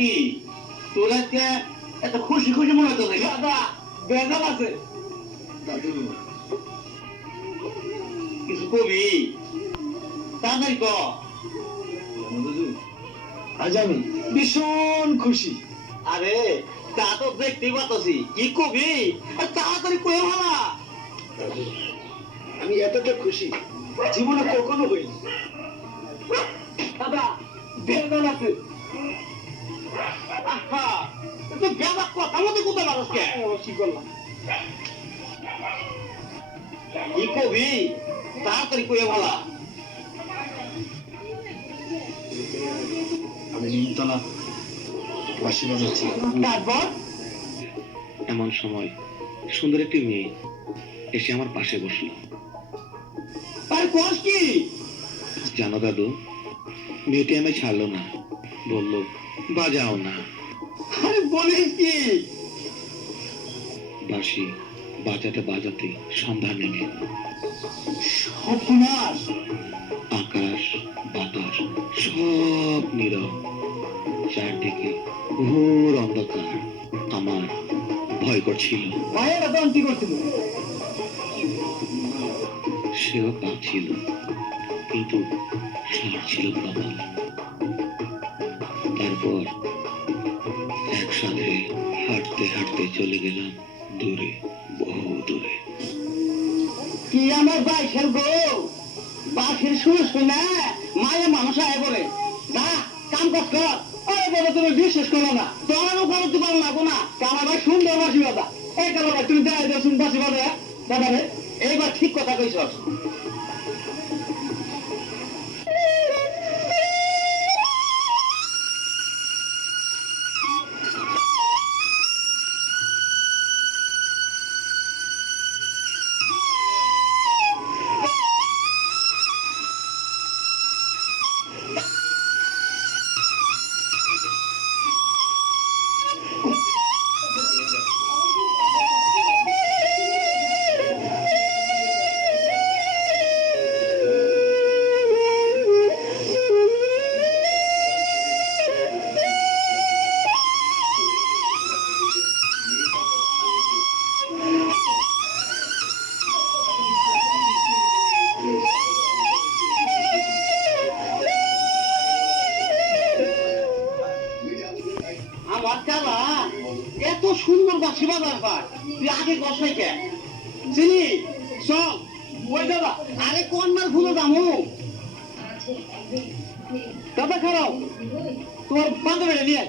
কি তোর আজকে এত খুশি খুশি মনে হতো নাকি? দাদা বেজাল আছে। দাদু কিছু কবি তাড়াতাড়ি ক। দাদু আজ আমি ভীষণ খুশি। আরে তা তো দেখতেই পাচ্ছি কি কবি আর তাড়াতাড়ি কয়ে ভালা। দাদু আমি এতটা খুশি জীবনে কখনো হইনি। দাদা বেজাল আছে। আহা তো বেদা কথা মতো কোথায় মানুষ কে কি করলাম? কি কবি তাড়াতাড়ি কয়ে ভালা। আমি নিমতলা বাসি বাজাচ্ছিলাম। তারপর এমন সময় সুন্দর একটি মেয়ে এসে আমার পাশে বসলো। আর কস কি? জানো দাদু, মেয়েটি আমায় ছাড়লো না, বলল বাজাও না। আরে বলিস কি? বাঁশি বাজাতে বাজাতে সন্ধ্যা নেমে সর্বনাশ। আকাশ বাতাস সব নীরব, চারদিকে ঘোর অন্ধকার। আমার ভয় করছিল। ভাইয়েরা তখন কি করছিল? সেও কাঁদছিল, কিন্তু সার ছিল প্রবল। তারপর একসাথে হাঁটতে হাঁটতে চলে গেলাম দূরে, বহু দূরে। কি আমার বাইশের গো বাসের শুনে শুনে মায়ে মানুষ আয় বলে না কাম কাজ কর। আরে বাবা তুমি বিশ্বাস করো না, তোমারও করতে পারো না কোনা আমার ভাই সুন্দর বাসি বাজা। এই কালো ভাই তুমি দেখাই দিও বাসি বাজা। দাদা রে এইবার ঠিক কথা কইছ। আমার কালা এত সুন্দর বাসি বাজার পায় তুই আগে বসাই কে চিনি সব ওই দাদা। আরে কন্যার ভুলে দামু দাদা খারাপ তোমার বান্ধবী নিয়ে